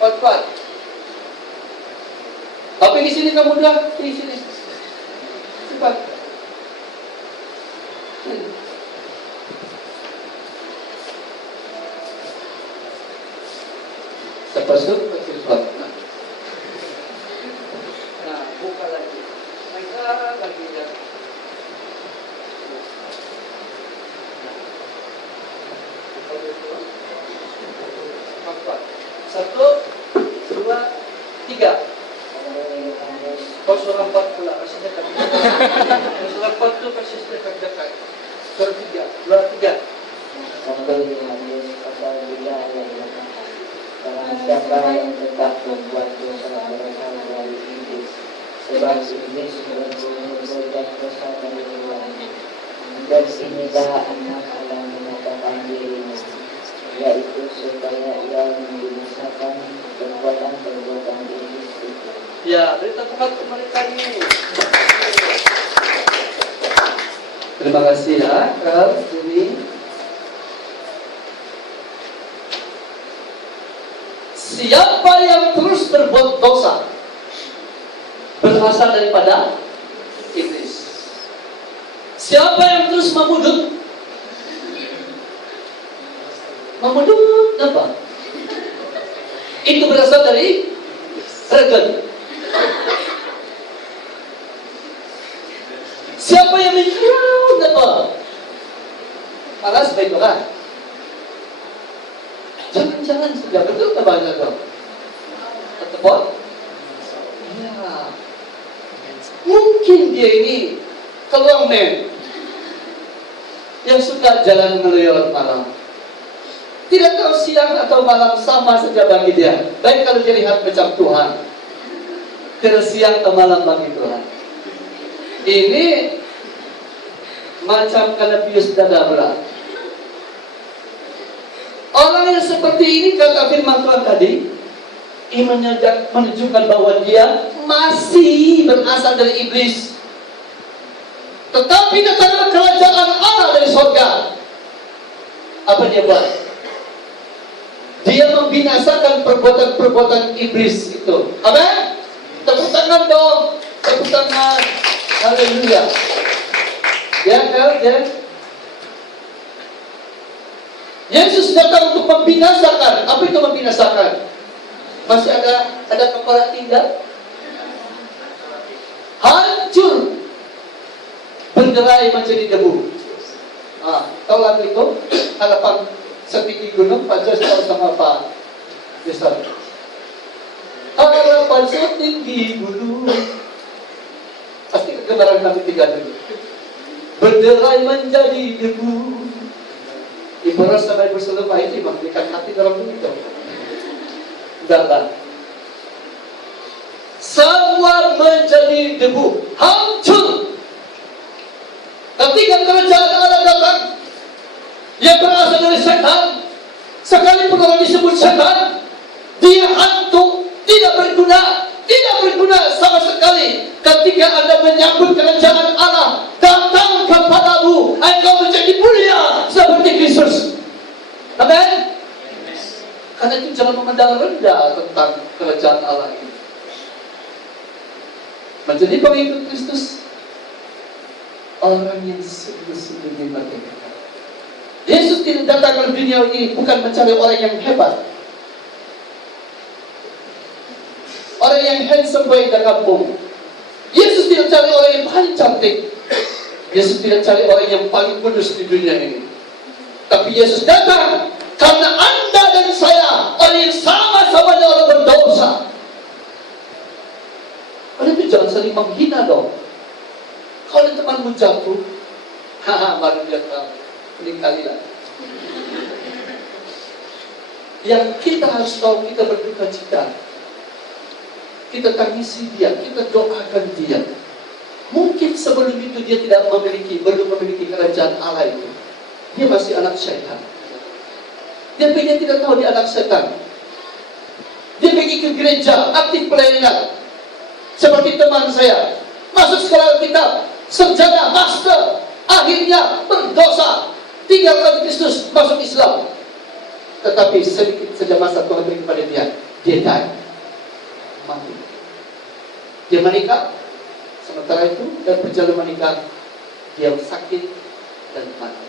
Kuat-kuat. Tapi di sini kamu udah di sini. Cepat. Sepasut cepat. Nah, buka lagi. Pegang lagi ya. Satu, dua, tiga. Kau surah 4 pula, kasih dekat. Surah 4 tu kasih dekat-dekat. Surah 3, 2, 3. Barang siapa yang tetap membuat dosa mereka melalui iblis, sebab iblis berbuat dosa dari Tuhan. Dan inilah anak Allah mengatakan dirinya, yaitu supaya ia membinasakan perbuatan-perbuatan iblis itu. Ya, beri tepuk tangan mereka ini. Terima kasih ya, Kak Juni. Siapa yang terus berbuat dosa berasal daripada iblis. Siapa yang terus memudut apa? Itu berasal dari regen. Siapa yang menyuruh apa? Malas baik orang. Jangan-jangan sudah betul ke bahasa dong? Tepat? Ya. Mungkin dia ini keluang men yang suka jalan meluyur malam. Tidak tahu siang atau malam sama saja bagi dia. Baik kalau dia lihat macam Tuhan. Tidak siang atau malam bagi Tuhan. Ini macam kanapius dadabra. Orang yang seperti ini kata firman Tuhan tadi, ini menunjukkan bahwa dia masih berasal dari iblis. Tetapi datanglah kerajaan Allah dari surga. Apa dia buat? Dia membinasakan perbuatan-perbuatan iblis itu. Amin? Tepuk tangan dong. Tepuk tangan. Haleluya. Ya, ya. Yesus datang untuk membinasakan. Apa itu membinasakan? Masih ada kepala tidak? Hancur, berderai menjadi debu. Tahu lagu itu? Harapan setinggi gunung, Pak Jos tahu sama Pak Yusuf. Harapan setinggi gunung. Pasti kegemaran kami tiga dulu. Berderai menjadi debu. Ibarat sampai berselemah itu memberikan hati dalam begitu. Enggak. Semua menjadi debu, hancur. Ketika kerajaan Allah datang, yang berasal dari setan, sekalipun orang disebut setan, dia hantu, tidak berguna sama sekali. Ketika Anda menyambut kerajaan Allah datang kepadamu, engkau menjadi mulia seperti Kristus. Amin. Karena itu jangan memandang rendah tentang kerajaan Allah ini. Menjadi pengikut Kristus, orang yang sungguh-sungguh merdeka. Yesus tidak datang ke dunia ini bukan mencari orang yang hebat, orang yang handsome boy di kampung. Yesus tidak cari orang yang paling cantik. Yesus tidak cari orang yang paling kudus di dunia ini. Tapi Yesus datang karena Anda dan saya orang yang sama-sama orang berdosa. Oleh itu jangan sering menghina dong. Kalau temanmu jatuh, baru dia tahu. Ini kalilah. Yang kita harus tahu, kita berduka cita. Kita tangisi dia, kita doakan dia. Mungkin sebelum itu dia belum memiliki kerajaan Allah itu. Dia masih anak syaitan. Dia tidak tahu dia anak setan. Dia pergi ke gereja, aktif pelayanan. Seperti teman saya, masuk sekolah kitab, sarjana, master, akhirnya berdosa, tinggal lagi Kristus, masuk Islam. Tetapi sedikit saja masa Tuhan beri kepada dia. dia die, mati. Dia menikah, sementara itu dan berjalan menikah, dia sakit dan mati.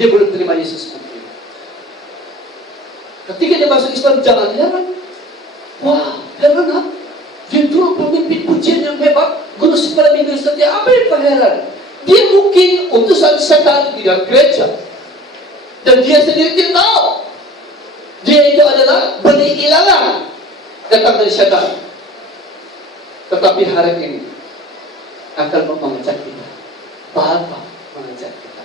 Dia belum terima Yesus mungkin. Ketika dia masuk Islam, jangan heran. Wah, heran. Dia dulu pemimpin pujian yang hebat, guru sekolah minggu setia. Apa yang kau heran? Dia mungkin utusan setan di dalam gereja, dan dia sendiri tidak tahu. Dia itu adalah benih ilalang datang dari setan. Tetapi hari ini akan mengajak kita, Bapa mengajak kita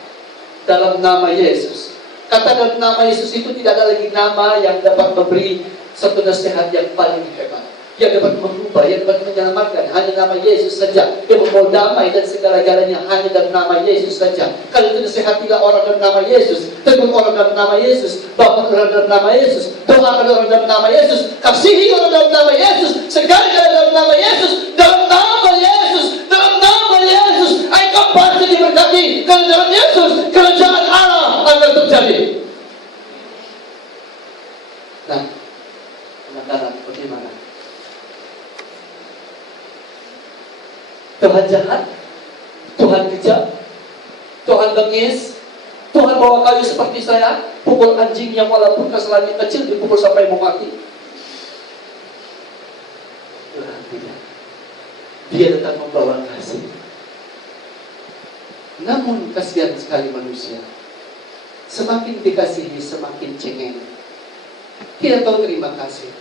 dalam nama Yesus. Kata dalam nama Yesus itu tidak ada lagi nama yang dapat memberi satu nasihat yang paling hebat, yang dapat mengubah, yang dapat menyelamatkan. Hanya nama Yesus saja yang membawa damai dan segala-galanya. Hanya dalam nama Yesus saja. Kalau itu nasihatilah orang dalam nama Yesus, tegur orang dalam nama Yesus, bangun orang dalam nama Yesus, doakan orang dalam nama Yesus, kasihi orang dalam nama Yesus, segala-galanya dalam nama Yesus, dalam nama Yesus, dalam nama Yesus. Engkau pasti diberkati. Karena dalam Yesus kerajaan Allah akan terjadi. Nah, anak-anak, bagaimana? Tuhan jahat, Tuhan kejam, Tuhan bengis, Tuhan bawa kayu seperti saya, pukul anjing yang walaupun kesalahannya kecil dipukul sampai mau mati. Tuhan tidak. Dia datang membawa kasih. Namun kasihan sekali manusia, semakin dikasihi semakin cengeng. Tidak tahu terima kasih.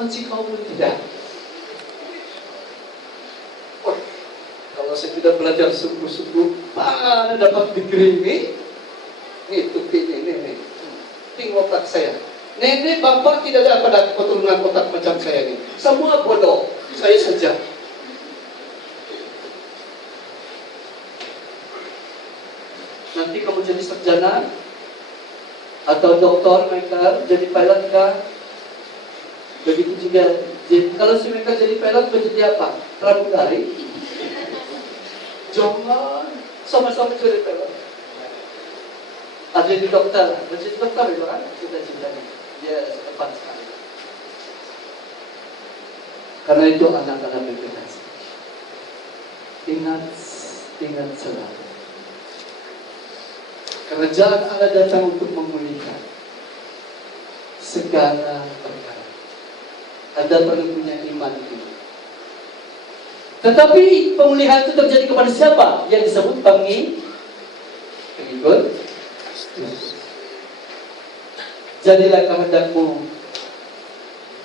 Anjing kau pun tidak. Kalau saya tidak belajar sungguh-sungguh, mana dapat degree ini? Itu ini. Tengok otak saya. Nenek, bapak tidak ada pada keturunan otak macam saya ini. Semua bodoh, saya saja. Nanti kamu jadi sarjana atau doktor mereka jadi pilot kah? Begitu juga. Kalau si mereka jadi pilot menjadi apa? Pramugari? Jangan sama-sama jadi pilot. Ada di dokter, menjadi dokter itu kan cita-citanya. Dia tepat sekali. Karena itu anak-anak berkreasi. Ingat selalu. Kerajaan Allah datang untuk memulihkan segala perkara. Anda perlu punya iman itu. Tetapi pemulihan itu terjadi kepada siapa? Yang disebut pengikut. Jadilah kehendakmu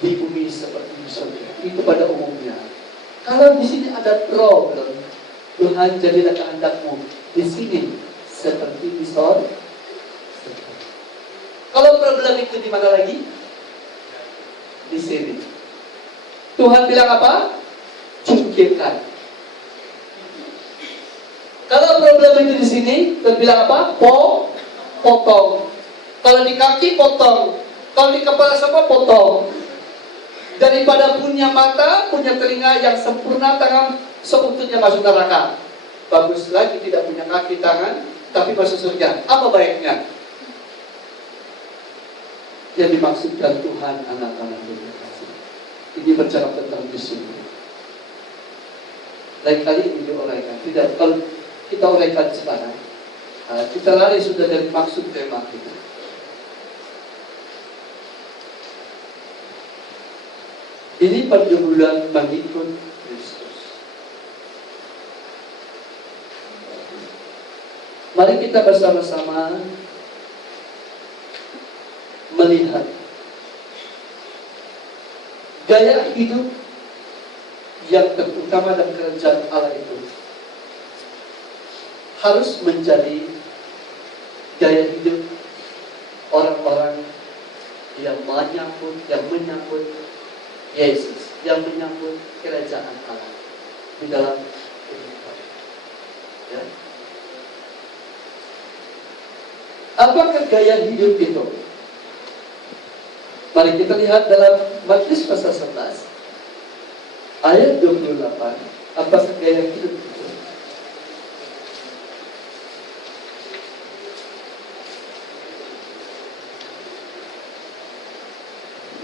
di bumi seperti di surga. Itu pada umumnya. Kalau di sini ada problem, Tuhan jadilah kehendakmu di sini seperti di surga. Kalau problem itu di mana lagi? Di sini. Tuhan bilang apa? Cungkirkan. Kalau problem itu di sini, Tuhan bilang apa? Potong. Kalau di kaki potong. Kalau di kepala sama potong. Daripada punya mata, punya telinga yang sempurna, tangan seutuhnya masuk neraka. Bagus lagi tidak punya kaki, tangan, tapi masuk surga. Apa baiknya? Yang dimaksudkan Tuhan anak-anak berkasih. Ini bercakap tentang disiplin. Lain kali ini diuraikan. Tidak, kalau kita uraikan sekarang, kita lari sudah dari maksud tema kita. Ini pergumulan mengikut Kristus. Mari kita bersama-sama melihat gaya hidup yang terutama dalam kerajaan Allah itu harus menjadi gaya hidup orang-orang yang menyambut Yesus, yang menyambut kerajaan Allah di dalam kehidupan. Ya. Apakah gaya hidup itu? Mari kita lihat dalam Matius pasal 11 ayat 28. Apakah gaya hidup itu?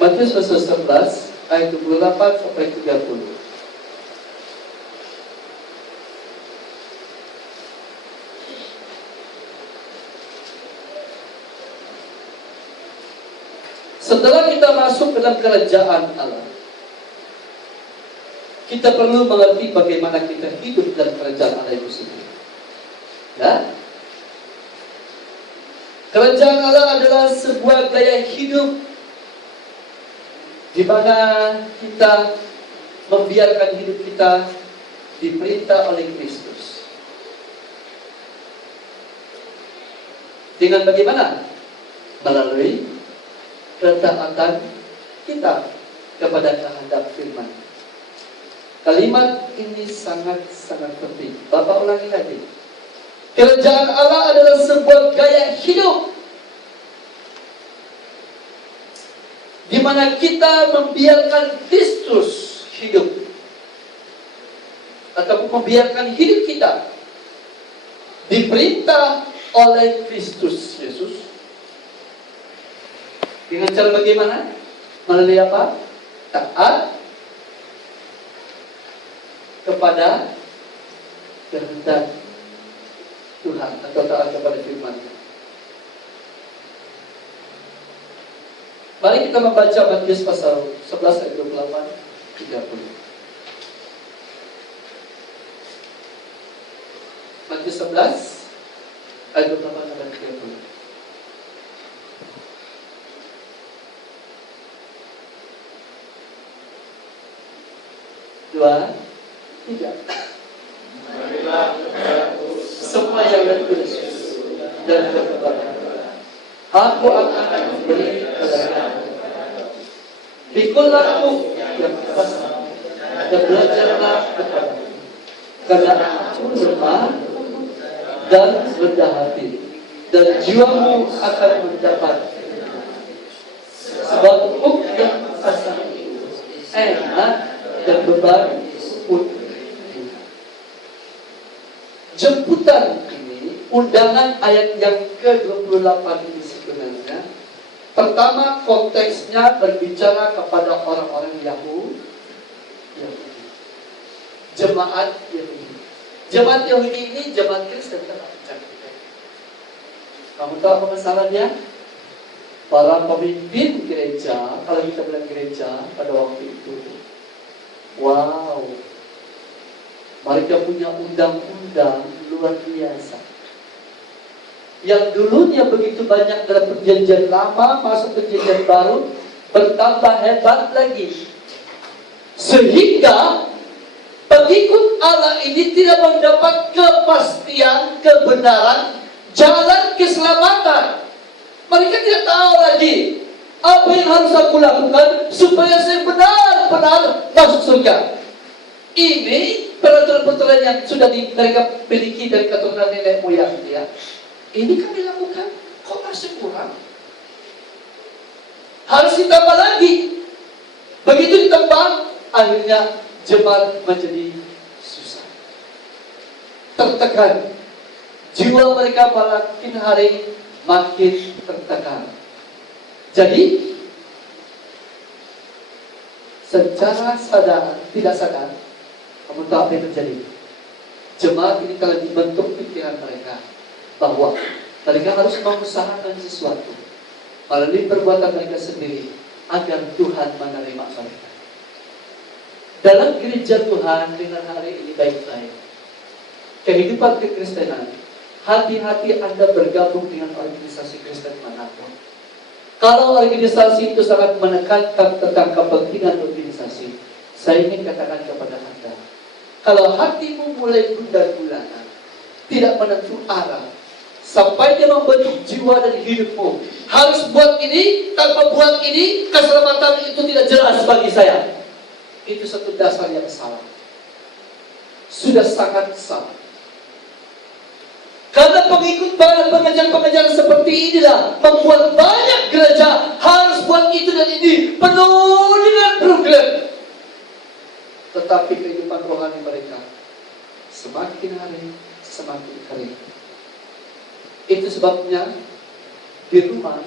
Matius pasal 11 ayat 28 sampai 30. Setelah kita masuk dalam kerajaan Allah, kita perlu mengerti bagaimana kita hidup dalam kerajaan Allah itu sendiri. Ya? Kerajaan Allah adalah sebuah gaya hidup di mana kita membiarkan hidup kita diperintah oleh Kristus. Dengan bagaimana? Melalui ketaatan kita kepada kehendak firman. Kalimat ini sangat-sangat penting. Bapak ulangi lagi. Kerajaan Allah adalah sebuah gaya hidup di mana kita membiarkan Kristus hidup, atau membiarkan hidup kita diperintah oleh Kristus Yesus. Dengan cara bagaimana? Melalui apa? Taat kepada kehendak Tuhan, atau taat kepada firman. Mari kita membaca Matius pasal 11 ayat 28 30. Matius 11 ayat 28 sampai 30. 2, 3. Semua yang berkudus dan berkebakan, aku akan beri kepadamu. Pikulah aku yang pasrah dan belajarlah kepadamu, karena aku lemah dan rendah hati, dan jiwamu akan mendapat. Sebab hukum yang pasrah enak dan beban pun. Jemputan ini, undangan ayat yang ke-28 ini sebenarnya, pertama konteksnya berbicara kepada orang-orang Yahudi. Jemaat Yahudi. Jemaat Yahudi ini jemaat Kristen. Kamu tahu apa masalahnya? Para pemimpin gereja, kalau kita bilang gereja pada waktu itu, wow, mereka punya undang-undang luar biasa. Yang dulunya begitu banyak dalam perjanjian lama, masuk perjanjian baru, bertambah hebat lagi. Sehingga pengikut Allah ini tidak mendapat kepastian, kebenaran, jalan keselamatan. Mereka tidak tahu lagi apa yang harus aku lakukan supaya saya benar-benar masuk surga. Ini peraturan-peraturan yang sudah mereka miliki dari keturunan nenek moyang dia. Ini kan dilakukan, kok masih kurang? Harus ditambah lagi. Begitu ditambah, akhirnya jemaat menjadi susah, tertekan. Jiwa mereka makin hari makin tertekan. Jadi secara sadar, tidak sadar, kamu tahu apa yang terjadi? Jemaat ini telah dibentuk pikiran mereka bahwa mereka harus mengusahakan sesuatu melalui perbuatan mereka sendiri agar Tuhan menerima mereka. Dalam gereja Tuhan dengan hari ini baik-baik, kehidupan kekristenan, hati-hati Anda bergabung dengan organisasi Kristen manapun. Kalau organisasi itu sangat menekankan tentang kepentingan organisasi, saya ingin katakan kepada Anda, kalau hatimu mulai gundah-gulana, tidak menentu arah, sampai dia membentuk jiwa dan hidupmu, harus buat ini, tanpa buat ini, keselamatan itu tidak jelas bagi saya. Itu satu dasar yang salah. Sudah sangat salah. Karena pengikut pengajaran-pengajaran seperti inilah membuat banyak gereja harus buat itu dan ini, penuh dengan program. Tetapi kehidupan rohani mereka semakin hari semakin kering. Itu sebabnya di rumah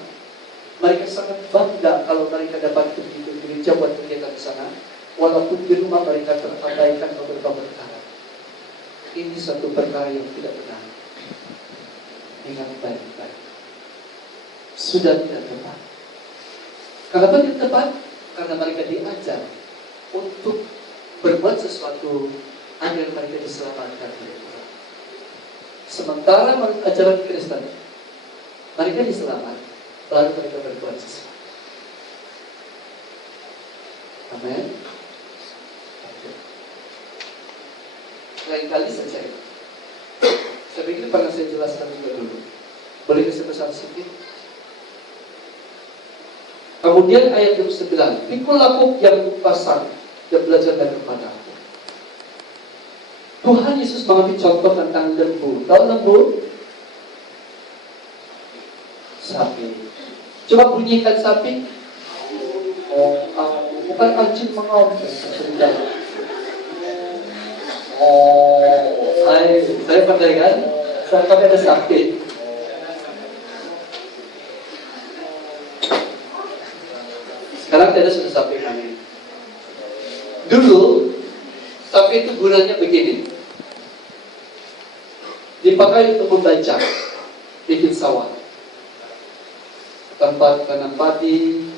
Mereka sangat bangga kalau mereka dapat pergi ke gereja buat kegiatan di sana, walaupun di rumah mereka terabaikan beberapa perkara. Ini suatu perkara yang tidak benar. Ingat baik-baik. Sudah tidak tepat. Kenapa tidak tepat? Karena mereka diajar untuk berbuat sesuatu agar mereka diselamatkan oleh Tuhan. Sementara ajaran Kristen, mereka diselamatkan, baru mereka berbuat sesuatu. Amin. Lain kali saya pikir pernah saya jelaskan juga dulu. Boleh saya pesan sedikit? Kemudian ayat 29, pikul aku yang pasang dan belajar daripada aku. Tuhan Yesus mengambil contoh tentang lembu. Tahu lembu? Sapi. Coba bunyikan sapi. Bukan anjing mengaum. Saya pandai kan? Saya ada sapi. Sekarang tidak sudah sapi kami. Dulu sapi itu gunanya begini, dipakai untuk membaca, bikin sawah, tempat tanam padi,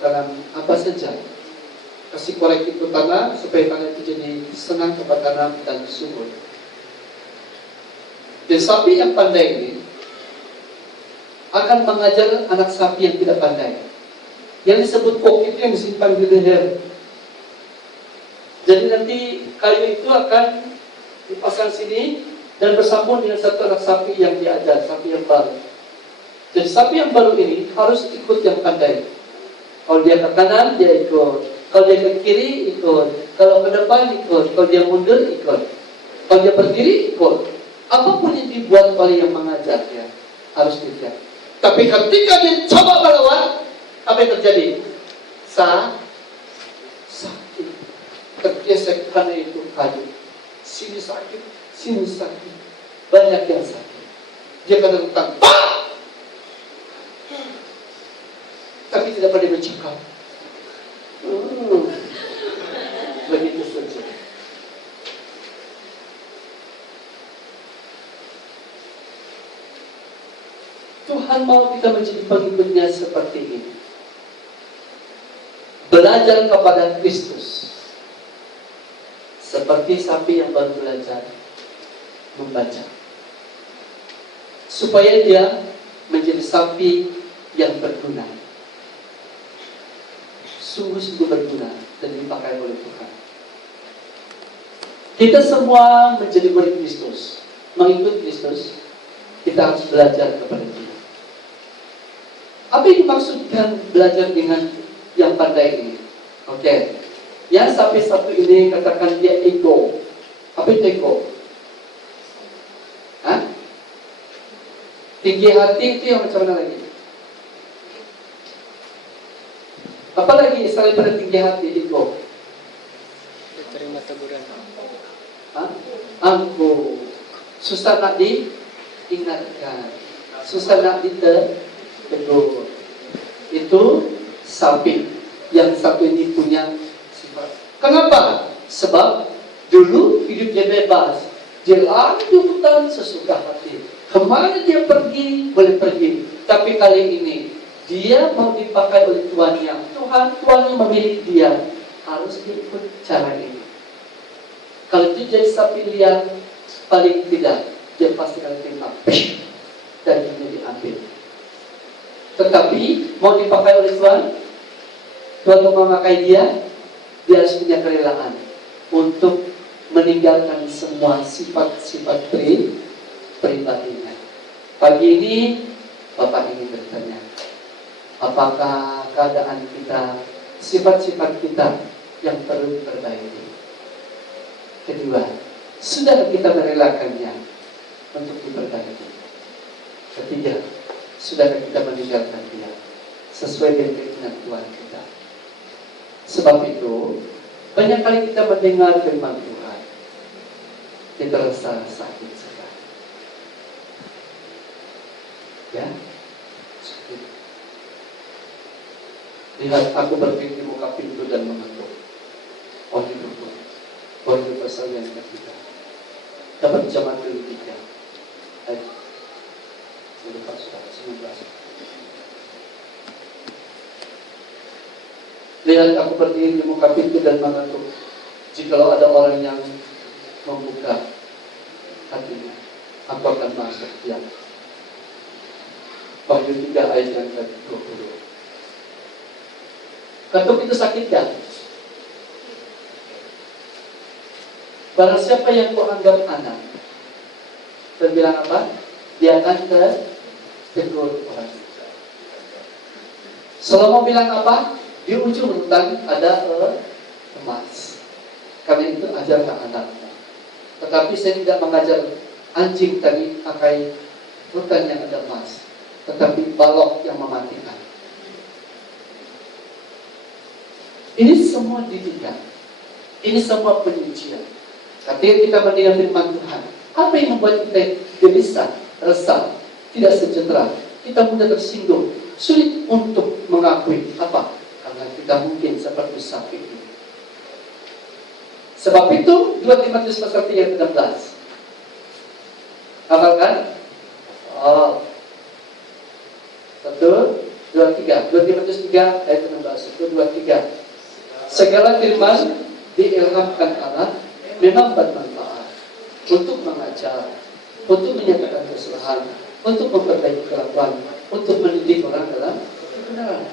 tanam apa saja, kasih korek itu tanah supaya tanah itu jadi senang tempat tanam dan subur. Dan sapi yang pandai ini akan mengajar anak sapi yang tidak pandai. Yang disebut kok itu yang disimpan di leher. Jadi nanti kayu itu akan dipasang sini dan bersambung dengan satu anak sapi yang diajar, sapi yang baru. Jadi sapi yang baru ini harus ikut yang pandai. Kalau dia ke kanan, dia ikut. Kalau dia ke kiri, ikut. Kalau ke depan, ikut. Kalau dia mundur, ikut. Kalau dia berdiri, ikut. Apapun yang dibuat oleh yang mengajar, ya harus dilihat. Tapi ketika dia coba melawan, apa yang terjadi? Sakit. Tergesek karena itu kayu. Sini sakit, sini sakit. Banyak yang sakit. Dia kata tentang, Pak! Tapi tidak pernah bercakap. Begitu saja. Tuhan mau kita menjadi pengikutnya seperti ini. Belajar kepada Kristus. Seperti sapi yang baru belajar membaca. Supaya dia menjadi sapi yang berguna. Sungguh-sungguh berguna dan dipakai oleh Tuhan. Kita semua menjadi murid Kristus, mengikut Kristus. Kita harus belajar kepada Dia. Apa yang dimaksudkan belajar dengan yang pandai ini? Oke. Yang sapi satu ini katakan dia ego. Apa itu ego? Hah? Tinggi hati itu yang macam mana lagi? Apa lagi selain pada tinggi hati ego? Terima teguran. Hah? Angkuh. Susah nak diingatkan. Susah nak ditegur. Itu sapi yang satu ini punya sifat. Kenapa? Sebab dulu hidupnya bebas. Dia lari di hutan sesuka hati. Kemana dia pergi, boleh pergi. Tapi kali ini dia mau dipakai oleh tuannya. Tuhan yang memilih dia. Harus diikut cara ini. Kalau dia jadi sapi liar, paling tidak dia pasti akan tembak dan dia diambil. Tetapi mau dipakai oleh Tuhan mau memakai dia harus punya kerelaan untuk meninggalkan semua sifat-sifat pribadinya. Pagi ini Bapak ingin bertanya, apakah keadaan kita, sifat-sifat kita yang perlu diperbaiki? Kedua, sudah kita merelakannya untuk diperbaiki? Ketiga, sudahkah kita meninggalkan dia sesuai dengan keinginan Tuhan kita? Sebab itu, banyak kali kita mendengar firman Tuhan, kita rasa sakit sekali. Ya, sakit. Lihat, aku berdiri di muka pintu dan mengetuk. Oh hidupku, oh hidup pasal yang ketiga. Dapat zaman dulu tiga. Ayo, sudah sudah 19. Lihat, aku berdiri di muka pintu dan mengetuk. Jikalau ada orang yang membuka hatinya, aku akan masuk diam. Wahyu 3 ayat yang ke-20. Ketuk itu sakit kan? Barang siapa yang kau anggap anak dan bilang apa? Dia akan tegur orang itu. Salomo bilang apa? Di ujung hutan ada emas. Karena itu ajarkan anaknya. Tetapi saya tidak mengajar anjing tadi pakai hutan yang ada emas, tetapi balok yang mematikan. Ini semua didikan. Ini semua penyucian. Ketika kita mendengar firman Tuhan, apa yang membuat kita gelisah, resah, tidak sejahtera, kita mudah tersinggung, sulit untuk mengakui apa? Karena kita mungkin seperti sapi ini. Sebab itu 2 Timotius pasal 3 ayat 16. Hafalkan? Oh. 1, 2, 3. 2 Timotius 3 ayat 16. 1, 2, 3. Segala firman diilhamkan Allah memang bermanfaat untuk mengajar, untuk menyatakan kesalahan, untuk memperbaiki kelakuan, untuk mendidik orang dalam kebenaran.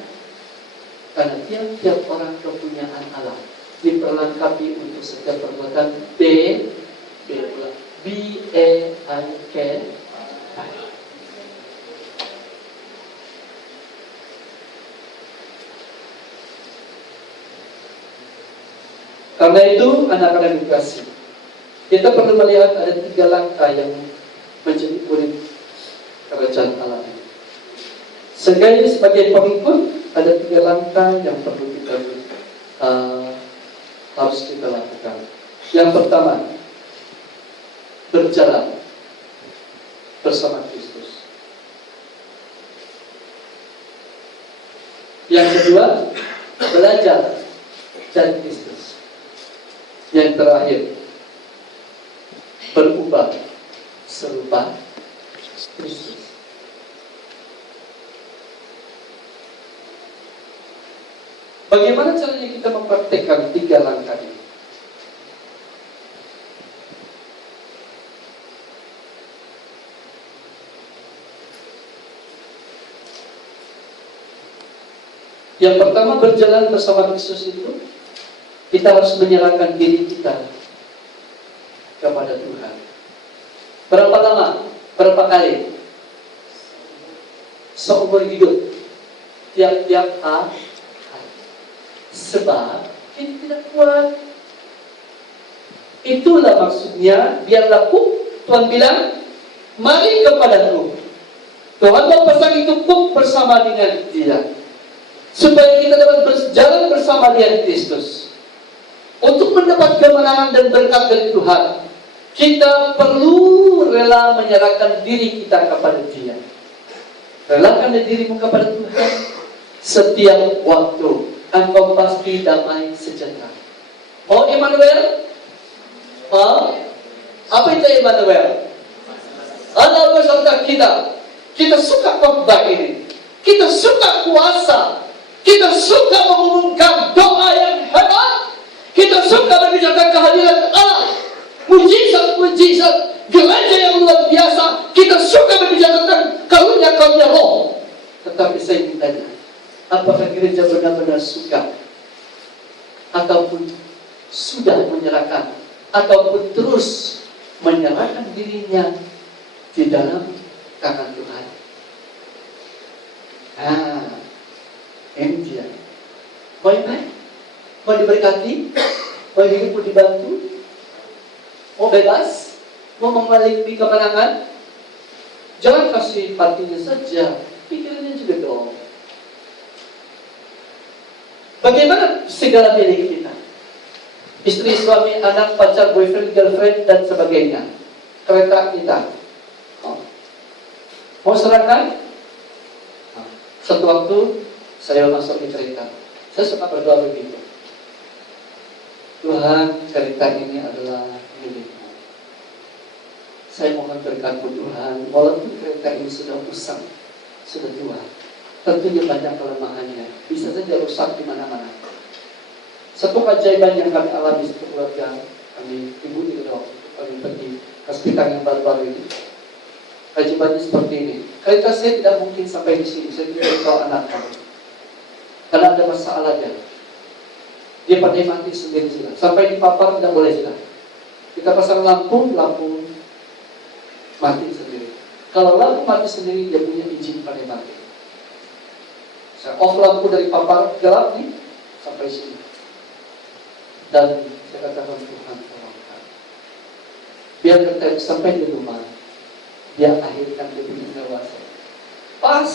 Karena tiap-tiap orang kepunyaan Allah diperlengkapi untuk setiap perbuatan B-A-I-K. Karena itu, anak-anak dikasih, kita perlu melihat ada 3 langkah yang menjadi murid kerajaan Allah. Sebagai pengikut, ada 3 langkah yang perlu kita harus kita lakukan. Yang pertama, berjalan bersama Kristus. Yang kedua, belajar dari Kristus. Yang terakhir, berubah serupa Kristus. Bagaimana caranya kita mempraktekkan 3 langkah ini? Yang pertama, berjalan bersama Kristus itu, kita harus menyerahkan diri kita kepada Tuhan. Berapa lama? Berapa kali? Seumur hidup. Tiap-tiap hari. Sebab kita tidak kuat. Itulah maksudnya, biarlah Tuhan bilang, mari kepadaku. Tuhan mau pasang itu bersama dengan Dia, supaya kita dapat berjalan bersama dengan Kristus. Untuk mendapat kemenangan dan berkat dari Tuhan, kita perlu rela menyerahkan diri kita kepada Dia. Relakan dirimu kepada Tuhan. Setiap waktu engkau pasti damai sejahtera. Oh, Emmanuel? Oh, apa itu Emmanuel? Allah beserta kita. Kita suka khotbah ini. Kita suka kuasa. Kita suka mengumumkan doa yang hebat. Kita suka membicarakan kehadiran Allah, mujizat-mujizat, gereja yang luar biasa. Kita suka membicarakan karunia-karunia roh. Tetapi saya bertanya, apakah gereja benar-benar suka, ataupun sudah menyerahkan, ataupun terus menyerahkan dirinya di dalam tangan Tuhan? Ini dia. Baik-baik. Mau diberkati, mau hidupmu dibantu, mau bebas, mau mengalami kemenangan. Jangan kasih hatinya saja, pikirannya juga dong. Bagaimana segala milik kita? Istri, suami, anak, pacar, boyfriend, girlfriend, dan sebagainya. Kereta kita. Mau serahkan? Satu waktu Saya masuk di kereta. Saya suka berdoa begitu. Tuhan, kereta ini adalah milikmu. Saya mohon berkat-Mu Tuhan, walaupun kereta ini sudah usang, sudah tua, tentunya banyak kelemahannya, bisa saja rusak di mana-mana. Satu keajaiban yang kami alami satu keluarga, kami ibu di dok, kami pergi ke hospital yang baru-baru ini. Keajaibannya seperti ini. Kereta saya tidak mungkin sampai di sini, saya tidak tahu anak kami. Karena ada masalah dia pandai mati sendiri sudah. Sampai di papar tidak boleh sudah. Kita pasang lampu mati sendiri. Kalau lampu mati sendiri, dia punya izin pandai mati. Saya off lampu dari papar gelap nih sampai sini. Dan saya katakan Tuhan tolongkan. Biar kita sampai di rumah, dia akhirkan dia punya nyawa saya. Pas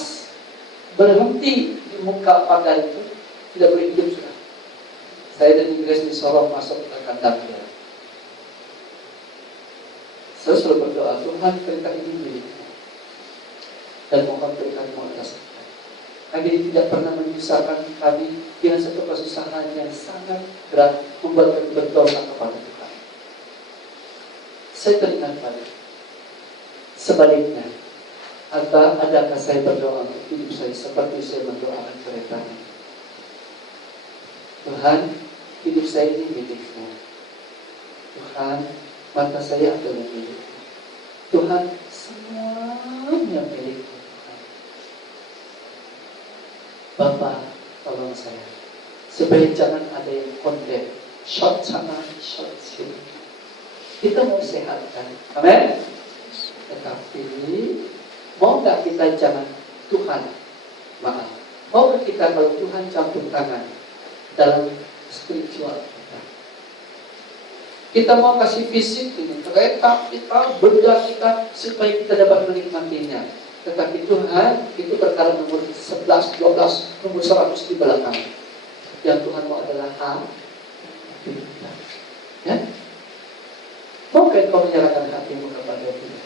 berhenti di muka pagar itu, tidak boleh hidup sudah. Saya dan Inggris disorong masuk ke kandang dia. Saya selalu berdoa, Tuhan kereta ini milikmu, dan mohon berikan-Mu atas kita. Kami tidak pernah menyusahkan kami dengan satu kesusahan yang sangat berat, membuat kami berdoa kepada Tuhan. Saya teringat pada sebaliknya, adakah saya berdoa untuk hidup saya seperti saya mendoakan kereta ini? Tuhan, hidup saya ini milik-Mu. Tuhan, mata saya adalah milik-Mu. Tuhan, semuanya milik-Mu. Bapak, tolong saya, supaya jangan ada yang kondem, short sana, short sini. Kita mau sehatkan, amin. Tetapi mau nggak kita jangan Tuhan maaf? Mau nggak kita kalau Tuhan campur tangan dalam spiritual kita? Kita mau kasih fisik ini, kereta kita, benda kita, supaya kita dapat menikmatinya. Tetapi Tuhan itu perkara nomor 11, 12, nomor 100 di belakang. Yang Tuhan mau adalah hati kita. Ya? Maukah kau menyerahkan hatimu kepada Dia?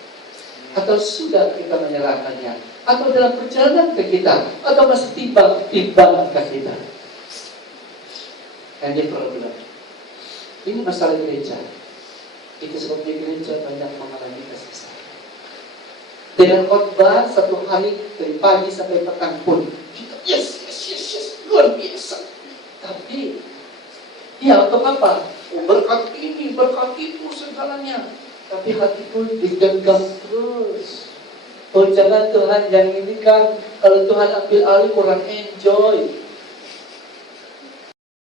Atau sudah kita menyerahkannya? Atau dalam perjalanan ke kita? Atau masih timbang ke kita? Ini problem. Ini masalah gereja. Itu sebabnya gereja banyak mengalami kasih sayang. Dengan khotbah satu hari dari pagi sampai petang pun kita yes, luar biasa. Tapi ya untuk apa? Berkat ini, berkat itu, segalanya. Tapi hati pun digenggam terus. Oh jangan Tuhan, yang ini kan kalau Tuhan ambil alih kurang enjoy.